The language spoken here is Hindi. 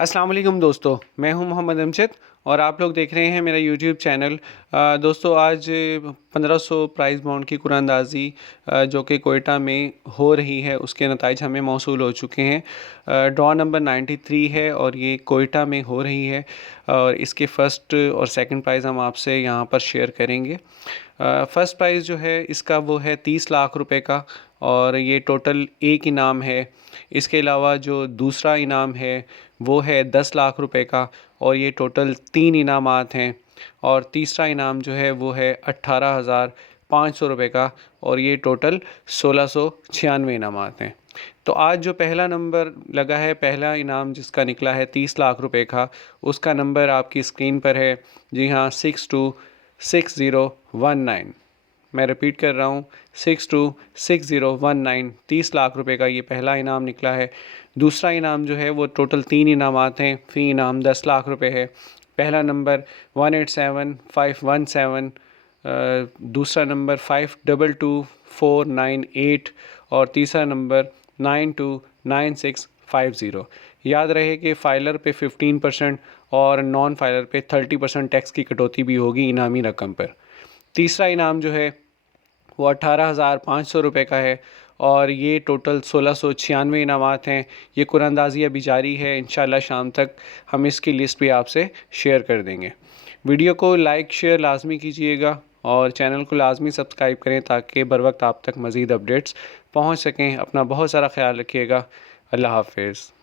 अस्सलाम वालेकुम दोस्तों, मैं हूं मोहम्मद अमजद और आप लोग देख रहे हैं मेरा यूट्यूब चैनल। दोस्तों आज 1500 प्राइज़ बॉन्ड की कुरानंदाज़ी जो कि कोयटा में हो रही है उसके नताइज हमें मौसूल हो चुके हैं। ड्रॉ नंबर 93 है और ये कोयटा में हो रही है और इसके फ़र्स्ट और सेकंड प्राइज़ हम आपसे यहाँ पर शेयर करेंगे। फ़र्स्ट प्राइज़ जो है इसका वो है 30 लाख रुपए का और ये टोटल एक इनाम है। इसके अलावा जो दूसरा इनाम है वो है 10 लाख रुपए का और ये टोटल 3 इनामात हैं। और तीसरा इनाम जो है वो है 18,500 रुपये का और ये टोटल 1696 इनामात हैं। तो आज जो पहला नंबर लगा है, पहला इनाम जिसका निकला है 30 लाख रुपए का, उसका नंबर आपकी स्क्रीन पर है। जी हाँ, 626019। मैं रिपीट कर रहा हूँ, 626019। 30 लाख रुपए का ये पहला इनाम निकला है। दूसरा इनाम जो है वो टोटल 3 इनामात हैं, फ़ी इनाम 10 लाख रुपए है। पहला नंबर 187517, दूसरा नंबर 522498 और तीसरा नंबर 929650। याद रहे कि फ़ाइलर पे 15% और नॉन फाइलर पे 30% टैक्स की कटौती भी होगी इनामी रकम पर। तीसरा इनाम जो है वो 18,500 रुपये का है और ये टोटल 1696 इनामात हैं। ये कुरानंदाज़ी अभी जारी है, इंशाल्लाह शाम तक हम इसकी लिस्ट भी आपसे शेयर कर देंगे। वीडियो को लाइक शेयर लाजमी कीजिएगा और चैनल को लाजमी सब्सक्राइब करें ताकि बर वक्त आप तक मज़ीद अपडेट्स पहुँच सकें। अपना बहुत सारा ख्याल रखिएगा। अल्लाह हाफिज़।